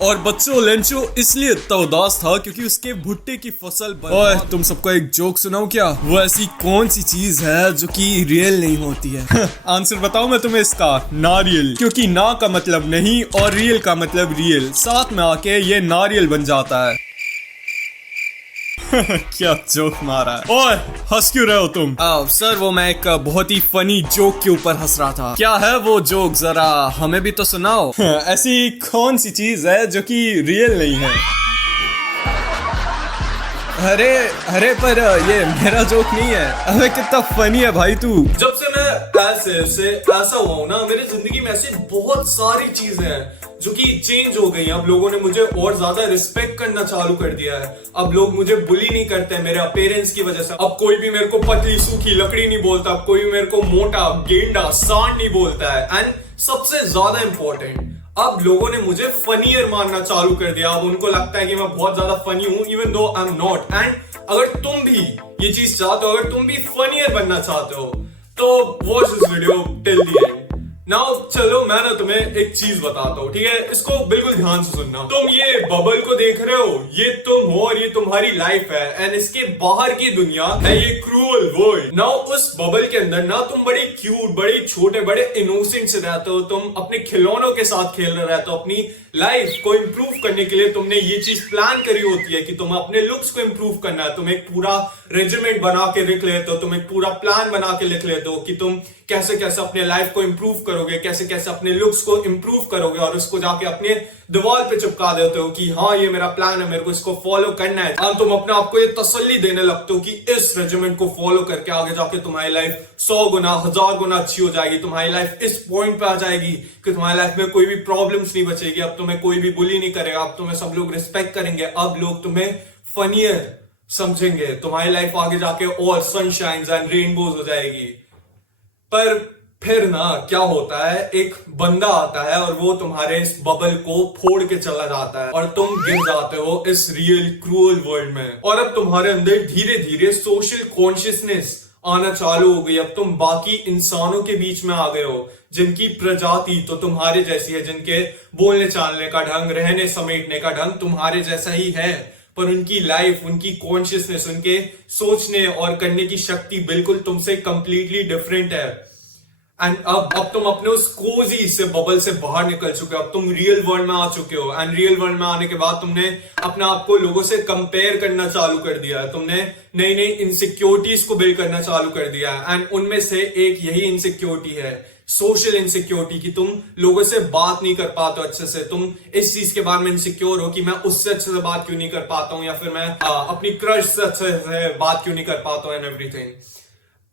और बच्चों लेंचो इसलिए इतना उदास था क्योंकि उसके भुट्टे की फसल ओए तुम सबको एक जोक सुनाऊं क्या? वो ऐसी कौन सी चीज है जो कि रियल नहीं होती है? आंसर बताऊं मैं तुम्हें इसका? नारियल। क्योंकि ना का मतलब नहीं और रियल का मतलब रियल, साथ में आके ये नारियल बन जाता है। क्या जोक मारा है। ओए हंस क्यों रहे हो तुम? सर वो मैं एक बहुत ही फनी जोक के ऊपर हंस रहा था। क्या है वो जोक, जरा हमें भी तो सुनाओ। ऐसी कौन सी चीज है जो कि रियल नहीं है? अरे अरे पर ये मेरा जोक नहीं है। अबे कितना फनी है भाई तू। जब से मैं ऐसा हुआ हूं ना, मेरी जिंदगी में ऐसी बहुत सारी चीजें हैं जो कि चेंज हो गई हैं। अब लोगों ने मुझे और ज्यादा रिस्पेक्ट करना चालू कर दिया है। अब लोग मुझे बुली नहीं करते मेरे अपीयरेंस की वजह से। अब कोई भी मेरे को पतली सूखी लकड़ी नहीं बोलता। अब कोई भी मेरे को मोटा गेंडा सांड नहीं बोलता है। एंड सबसे ज्यादा इंपॉर्टेंट, अब लोगों ने मुझे फनीयर मानना चालू कर दिया। अब उनको लगता है कि मैं बहुत ज्यादा फनी हूं, even though I am not. And अगर तुम भी ये चीज चाहते हो, अगर तुम भी फनीयर बनना चाहते हो, तो watch this video till the end. Now चलो मैं ना तुम्हें एक चीज बताता हूँ, ठीक है? इसको बिल्कुल ध्यान से सुनना। तुम ये बबल को देख रहे हो, ये तुम हो और ये तुम्हारी लाइफ है। एंड इसके बाहर की दुनिया है ये क्रूअल वर्ल्ड। नाउ उस बबल के अंदर ना तुम बड़ी क्यूट, बड़े छोटे, बड़े इनोसेंट से रहते हो। तुम अपने खिलौनों के साथ खेल रहे रहते हो। अपनी लाइफ को इंप्रूव करने के लिए तुमने ये चीज प्लान करी होती है कि तुम्हें अपने लुक्स को इंप्रूव करना है। तुम एक पूरा रेजिमेंट बना के लिख लेते हो, तुम एक पूरा प्लान बना के लिख लेते हो कि तुम कैसे कैसे अपने लाइफ को इंप्रूव करोगे, कैसे कैसे अपने लुक्स को इंप्रूव करोगे, और उसको जाके अपने दीवार पे चिपका देते हो कि हाँ ये मेरा प्लान है, मेरे को इसको फॉलो करना है। और तुम अपने आप को ये तसल्ली देने लगते हो कि इस रेजिमेंट को फॉलो करके आगे जाके तुम्हारी लाइफ 100 गुना 1000 गुना अच्छी हो जाएगी। तुम्हारी लाइफ इस पॉइंट पे आ जाएगी कि तुम्हारी लाइफ में कोई भी प्रॉब्लम्स नहीं बचेगी। अब तुम्हें कोई भी बुली नहीं करेगा, अब तुम्हें सब लोग रिस्पेक्ट करेंगे, अब लोग तुम्हें फनियर समझेंगे। तुम्हारी लाइफ आगे जाके और सनशाइन एंड रेनबोज हो जाएगी। पर फिर ना क्या होता है, एक बंदा आता है और वो तुम्हारे इस बबल को फोड़ के चला जाता है और तुम गिर जाते हो इस रियल क्रूअल वर्ल्ड में। और अब तुम्हारे अंदर धीरे धीरे सोशल कॉन्शियसनेस आना चालू हो गई। अब तुम बाकी इंसानों के बीच में आ गए हो जिनकी प्रजाति तो तुम्हारे जैसी है, जिनके बोलने चालने का ढंग, रहने समेटने का ढंग तुम्हारे जैसा ही है, पर उनकी लाइफ, उनकी कॉन्शियसनेस, उनके सोचने और करने की शक्ति बिल्कुल तुमसे कंप्लीटली डिफरेंट है। एंड अब तुम अपने उस कोजी से बबल से बाहर निकल चुके हो। अब तुम रियल वर्ल्ड में आ चुके हो। एंड रियल वर्ल्ड में आने के बाद तुमने अपने आप को लोगों से कंपेयर करना चालू कर दिया है। तुमने नई नई इनसिक्योरिटीज को बिल्ड करना चालू कर दिया है। एंड उनमें से एक यही इनसिक्योरिटी है, सोशल इनसिक्योरिटी, कि तुम लोगों से बात नहीं कर पाते हो अच्छे से। तुम इस चीज के बारे में इनसिक्योर हो कि मैं उससे अच्छे से बात क्यों नहीं कर पाता हूं, या फिर मैं अपनी क्रश से अच्छे से बात क्यों नहीं कर पाता हूं एंड एवरीथिंग।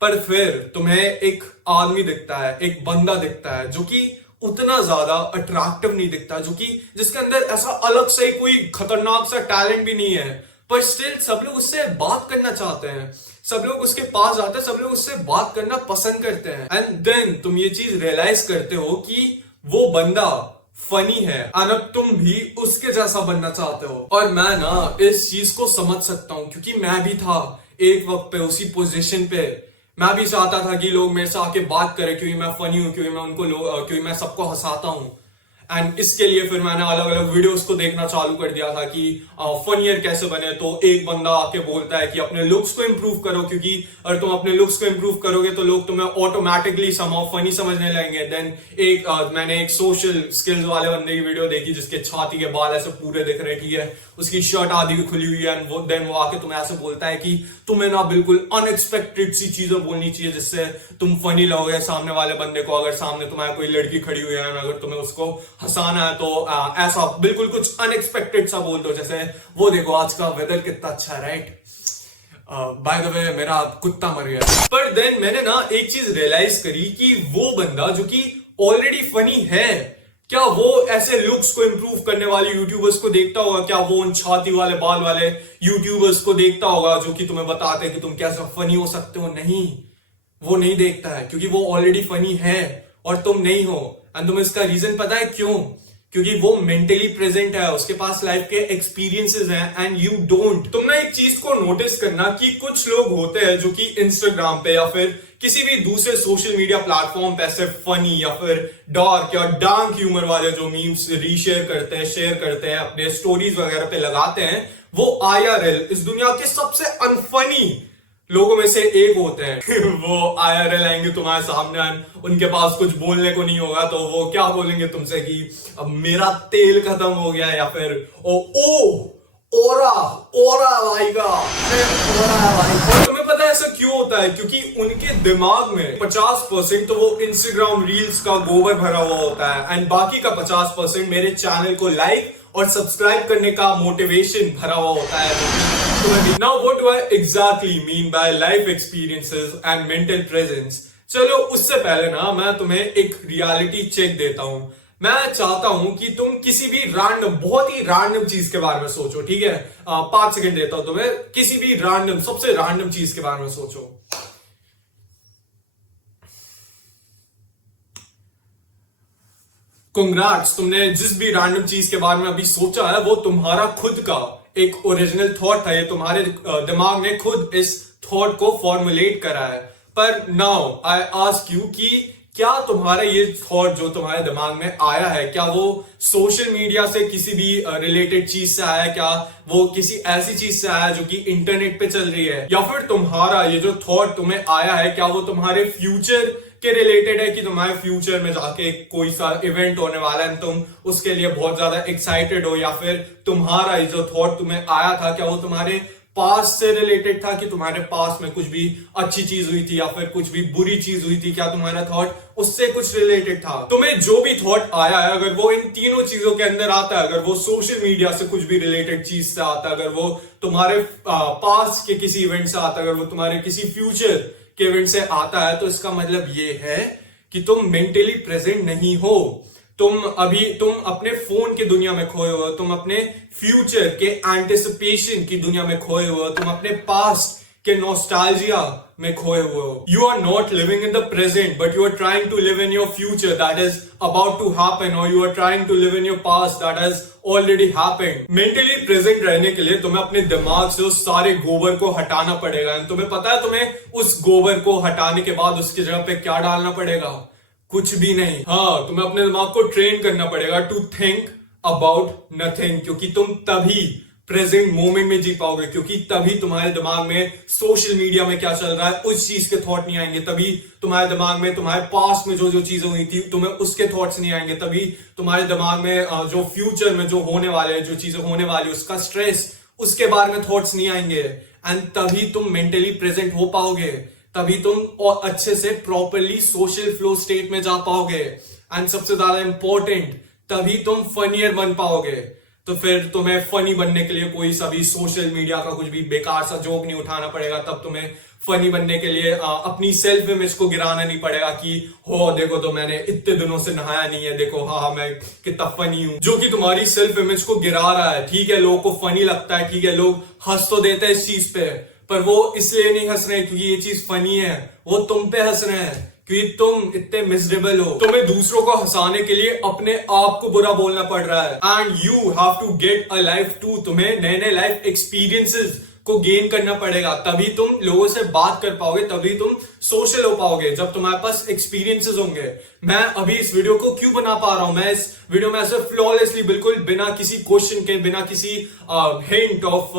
पर फिर तुम्हें एक आदमी दिखता है, एक बंदा दिखता है जो कि उतना ज्यादा अट्रैक्टिव नहीं दिखता, जो कि जिसके अंदर ऐसा अलग से कोई खतरनाक सा टैलेंट भी नहीं है, पर स्टिल सब लोग उससे बात करना चाहते हैं, सब लोग उसके पास जाते हैं, सब लोग उससे बात करना पसंद करते हैं। एंड देन तुम ये चीज रियलाइज करते हो कि वो बंदा फनी है और अब तुम भी उसके जैसा बनना चाहते हो। और मैं ना इस चीज को समझ सकता हूं क्योंकि मैं भी था एक वक्त पे उसी पोजीशन पे। मैं भी चाहता था कि लोग मेरे से आके बात करें क्योंकि मैं फनी हूं, क्योंकि मैं क्योंकि मैं सबको हंसाता हूं। एंड इसके लिए फिर मैंने अलग अलग वीडियोस को देखना चालू कर दिया था कि फनियर कैसे बने। तो एक बंदा आके बोलता है कि अपने लुक्स को इंप्रूव करो, क्योंकि अगर तुम अपने लुक्स को इंप्रूव करोगे तो लोग तुम्हें ऑटोमेटिकली समहाउ फनी समझने लगेंगे। देन मैंने एक सोशल स्किल्स वाले बंदे की वीडियो देखी जिसके छाती के बाल ऐसे पूरे दिख रहे, ठीक है, उसकी शर्ट आधी भी खुली हुई है। एंड वो आके तुम्हें ऐसे बोलता है कि तुम्हें ना बिल्कुल अनएक्सपेक्टेड सी चीजें बोलनी चाहिए जिससे तुम फनी लगोगे सामने वाले बंदे को। अगर सामने तुम्हारी कोई लड़की खड़ी हुई है, अगर तुम्हें उसको हंसाना है तो ऐसा बिल्कुल कुछ अनएक्सपेक्टेड सा बोल दो, जैसे वो देखो आज का वेदर कितना अच्छा है, राइट? बाय द वे मेरा कुत्ता मर गया। पर देन मैंने ना एक चीज रियलाइज करी कि वो बंदा जो कि ऑलरेडी फनी है, क्या वो ऐसे लुक्स को इंप्रूव करने वाले यूट्यूबर्स को देखता होगा? क्या वो उन छाती वाले बाल वाले यूट्यूबर्स को देखता होगा जो कि तुम्हें बताते हैं कि तुम कैसे फनी हो सकते हो? नहीं, वो नहीं देखता है क्योंकि वो ऑलरेडी फनी है और तुम नहीं हो। एंड तुम्हें इसका रीजन पता है क्यों? क्योंकि वो मेंटली प्रेजेंट है, उसके पास लाइफ के एक्सपीरियंसेस हैं एंड यू डोंट। तुम ना एक चीज को नोटिस करना कि कुछ लोग होते हैं जो कि इंस्टाग्राम पे या फिर किसी भी दूसरे सोशल मीडिया प्लेटफॉर्म पे ऐसे फनी या फिर डार्क या डार्क ह्यूमर वाले जो मीम्स रीशेयर करते हैं, शेयर करते हैं, अपने स्टोरीज वगैरह पे लगाते हैं, वो IRL इस दुनिया के सबसे अनफनी लोगों में से एक होते हैं। वो IRL आएंगे तुम्हारे सामने, उनके पास कुछ बोलने को नहीं होगा तो वो क्या बोलेंगे तुमसे कि अब मेरा तेल खत्म हो गया, या फिर ओरा आएगा। और तुम्हें पता है ऐसा क्यों होता है? क्योंकि उनके दिमाग में 50% तो वो इंस्टाग्राम रील्स का गोबर भरा हुआ होता है एंड बाकी का 50% मेरे चैनल को लाइक और सब्सक्राइब करने का मोटिवेशन भरा हुआ होता है। Now what do I exactly mean by life experiences and mental presence? चलो उससे पहले ना मैं तुम्हें एक रियलिटी चेक देता हूं। मैं चाहता हूं कि तुम किसी भी रैंडम, बहुत ही रैंडम चीज के बारे में सोचो, ठीक है? 5 सेकंड देता हूं तुम्हें, किसी भी रैंडम, सबसे रैंडम चीज के बारे में सोचो। कंग्रेट्स, तुमने जिस भी रैंडम चीज के बारे में अभी सोचा है वो तुम्हारा खुद का एक ओरिजिनल थॉट है। ये तुम्हारे दिमाग ने खुद इस थॉट को फॉर्मुलेट करा है। पर नाउ आई आस्क यू कि क्या तुम्हारा ये थॉट जो तुम्हारे दिमाग में आया है, क्या वो सोशल मीडिया से किसी भी रिलेटेड चीज से आया? क्या वो किसी ऐसी चीज से आया जो कि इंटरनेट पे चल रही है? या फिर तुम्हारा ये जो थॉट तुम्हें आया है, क्या वो तुम्हारे फ्यूचर के रिलेटेड है कि तुम्हारे फ्यूचर में जाके कोई सा इवेंट होने वाला है, तुम उसके लिए बहुत ज्यादा एक्साइटेड हो? या फिर तुम्हारा ये जो थॉट तुम्हें आया था, क्या वो तुम्हारे पास्ट से रिलेटेड था कि तुम्हारे पास्ट में कुछ भी अच्छी चीज हुई थी या फिर कुछ भी बुरी चीज हुई थी? क्या तुम्हारा थॉट उससे कुछ रिलेटेड था? तुम्हें जो भी थॉट आया है, अगर वो इन तीनों चीजों के अंदर आता है, अगर वो सोशल मीडिया से कुछ भी रिलेटेड चीज से आता है, अगर वो तुम्हारे पास्ट के किसी इवेंट से आता है, अगर वो तुम्हारे किसी फ्यूचर के इवेंट से आता है, तो इसका मतलब ये है कि तुम मेंटली प्रेजेंट नहीं हो। तुम अपने फोन की दुनिया में खोए हो, तुम अपने फ्यूचर के एंटिसिपेशन की दुनिया में खोए हो, तुम अपने पास्ट के नॉस्टैल्जिया में खोए हुए हो। You are not living in the present but you are trying to live in your future that is about to happen, और you are trying to live in your past that has already happened. Mentally present रहने के लिए तुम्हें अपने दिमाग से उस सारे गोबर को हटाना पड़ेगा। तुम्हें पता है तुम्हें उस गोबर को हटाने के बाद उसकी जगह पे क्या डालना पड़ेगा? कुछ भी नहीं। हाँ, तुम्हें अपने दिमाग को ट्रेन करना पड़ेगा टू थिंक अबाउट नथिंग, क्योंकि तुम तभी प्रेजेंट मोमेंट में जी पाओगे, क्योंकि तभी तुम्हारे दिमाग में सोशल मीडिया में क्या चल रहा है उस चीज के थॉट नहीं आएंगे। तभी तुम्हारे दिमाग में तुम्हारे पास्ट में जो जो चीजें हुई थी तुम्हें उसके थॉट्स नहीं आएंगे। तभी तुम्हारे दिमाग में जो फ्यूचर में जो होने वाले, जो चीजें होने वाली, उसका स्ट्रेस, उसके बारे में थॉट्स नहीं आएंगे। एंड तभी तुम मेंटली प्रेजेंट हो पाओगे, तभी तुम और अच्छे से प्रॉपरली सोशल फ्लो स्टेट में जा पाओगे, एंड सबसे ज्यादा इंपॉर्टेंट तभी तुम फनियर बन पाओगे। तो फिर तुम्हें फनी बनने के लिए कोई सा भी सोशल मीडिया का कुछ भी बेकार सा जोक नहीं उठाना पड़ेगा। तब तुम्हें फनी बनने के लिए अपनी सेल्फ इमेज को गिराना नहीं पड़ेगा कि हो देखो तो मैंने इतने दिनों से नहाया नहीं है, देखो हाँ मैं कितना फनी हूं, जो कि तुम्हारी सेल्फ इमेज को गिरा रहा है। ठीक है, लोगों को फनी लगता है, ठीक है, लोग हंस तो देते हैं इस चीज पे, पर वो इसलिए नहीं हंस रहे क्योंकि ये चीज फनी है, वो तुम पे हंस रहे हैं क्योंकि तुम इतने मिजरेबल हो। तुम्हें दूसरों को हंसाने के लिए अपने आप को बुरा बोलना पड़ रहा है। And you have to get a life too. तुम्हें नए नए लाइफ एक्सपीरियंसेस को गेन करना पड़ेगा, तभी तुम लोगों से बात कर पाओगे, तभी तुम सोशल हो पाओगे, जब तुम्हारे पास एक्सपीरियंसेस होंगे। मैं अभी इस वीडियो को क्यों बना पा रहा हूं? मैं इस वीडियो में ऐसे फ्लॉलेसली, बिल्कुल बिना किसी क्वेश्चन के, बिना किसी हिंट ऑफ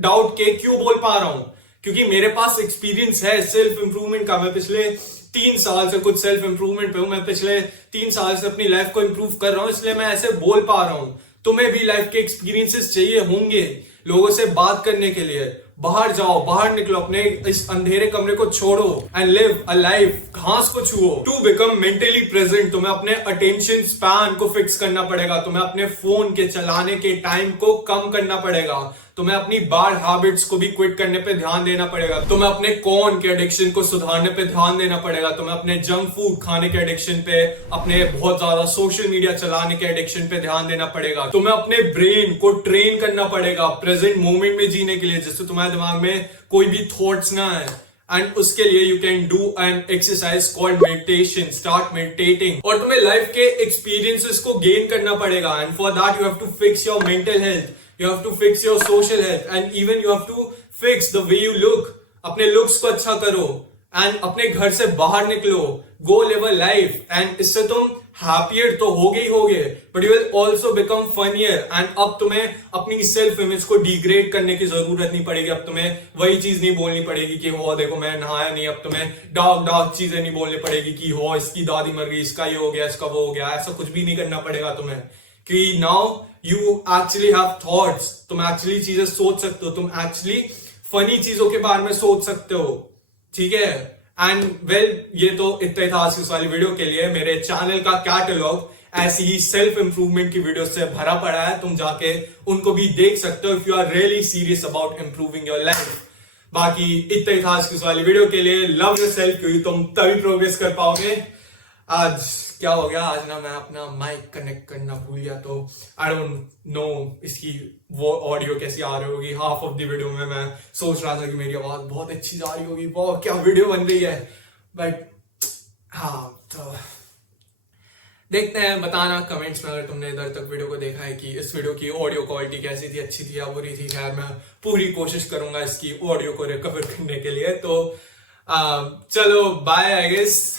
डाउट के क्यों बोल पा रहा हूं? क्योंकि मेरे पास एक्सपीरियंस है सेल्फ इंप्रूवमेंट का। मैं पिछले 3 साल से कुछ सेल्फ इंप्रूवमेंट पे हूं, मैं पिछले 3 साल से अपनी लाइफ को इंप्रूव कर रहा हूं, इसलिए मैं ऐसे बोल पा रहा हूं। तुम्हें भी लाइफ के एक्सपीरियंसेस चाहिए होंगे लोगों से बात करने के लिए। बाहर जाओ, बाहर निकलो, अपने इस अंधेरे कमरे को छोड़ो एंड लिव अ लाइफ। घास को छुओ। टू बिकम मेंटली प्रेजेंट तुम्हें अपने अटेंशन स्पैन को फिक्स करना पड़ेगा, तुम्हें अपने फोन के चलाने के टाइम को कम करना पड़ेगा, तुम्हें अपनी बैड हैबिट्स को भी क्विट करने पे ध्यान देना पड़ेगा, तुम्हें अपने कॉर्न के एडिक्शन को सुधारने पे ध्यान देना पड़ेगा, तुम्हें अपने जंक फूड खाने के एडिक्शन पे, अपने बहुत ज्यादा सोशल मीडिया चलाने के एडिक्शन पे ध्यान देना पड़ेगा, तुम्हें अपने ब्रेन को ट्रेन करना पड़ेगा प्रेजेंट मोमेंट में जीने के लिए, जिससे तुम्हारे दिमाग में कोई भी थॉट्स ना आए। एंड उसके लिए you can do an exercise called meditation, start meditating. और तुम्हें लाइफ के एक्सपीरियंसेस को गेन करना पड़ेगा, and for that you have to fix your mental health, you have to fix your social health, and even you have to fix the way you look. अपने looks को अच्छा करो and अपने घर से बाहर निकलो, go live a life, and इससे तुम हैप्पियर तो होगे ही होगे, but you will also become funnier. And अब तुम्हें अपनी सेल्फ इमेज को डिग्रेड करने की जरूरत नहीं पड़ेगी। अब तुम्हें वही चीज नहीं बोलनी पड़ेगी कि हो देखो मैं नहाया नहीं। अब तुम्हें डार्क चीजें नहीं बोलनी पड़ेगी कि हो इसकी दादी मर गई, इसका ये हो गया, इसका वो हो गया। ऐसा कुछ भी नहीं करना पड़ेगा तुम्हें, कि now you actually have thoughts, तुम एक्चुअली चीजें सोच सकते हो, तुम एक्चुअली फनी चीजों के बारे में सोच सकते हो, ठीक है। एंड वेल ये तो इतना ही था आज की इस वाली वीडियो के लिए। मेरे चैनल का कैटलॉग ऐसी ही सेल्फ इंप्रूवमेंट की वीडियो से भरा पड़ा है, तुम जाके उनको भी देख सकते हो if you are really serious about improving your life. बाकी इतना ही था आज की इस वाली वीडियो के लिए। लव योरसेल्फ, क्योंकि तुम तभी प्रोग्रेस कर पाओगे। आज क्या हो गया, आज ना मैं अपना माइक कनेक्ट करना भूल गया, तो आई डोंट नो इसकी वो ऑडियो कैसी आ रही होगी। हाफ ऑफ द वीडियो में मैं सोच रहा था कि मेरी आवाज बहुत अच्छी जा रही होगी, बहुत क्या वीडियो बन रही है, बट हाँ तो देखते हैं। बताना कमेंट्स में अगर तुमने इधर तक वीडियो को देखा है कि इस वीडियो की ऑडियो क्वालिटी कैसी थी, अच्छी थी या बुरी थी। खैर मैं पूरी कोशिश करूंगा इसकी ऑडियो को रिकवर करने के लिए। तो चलो बाय, आई गेस।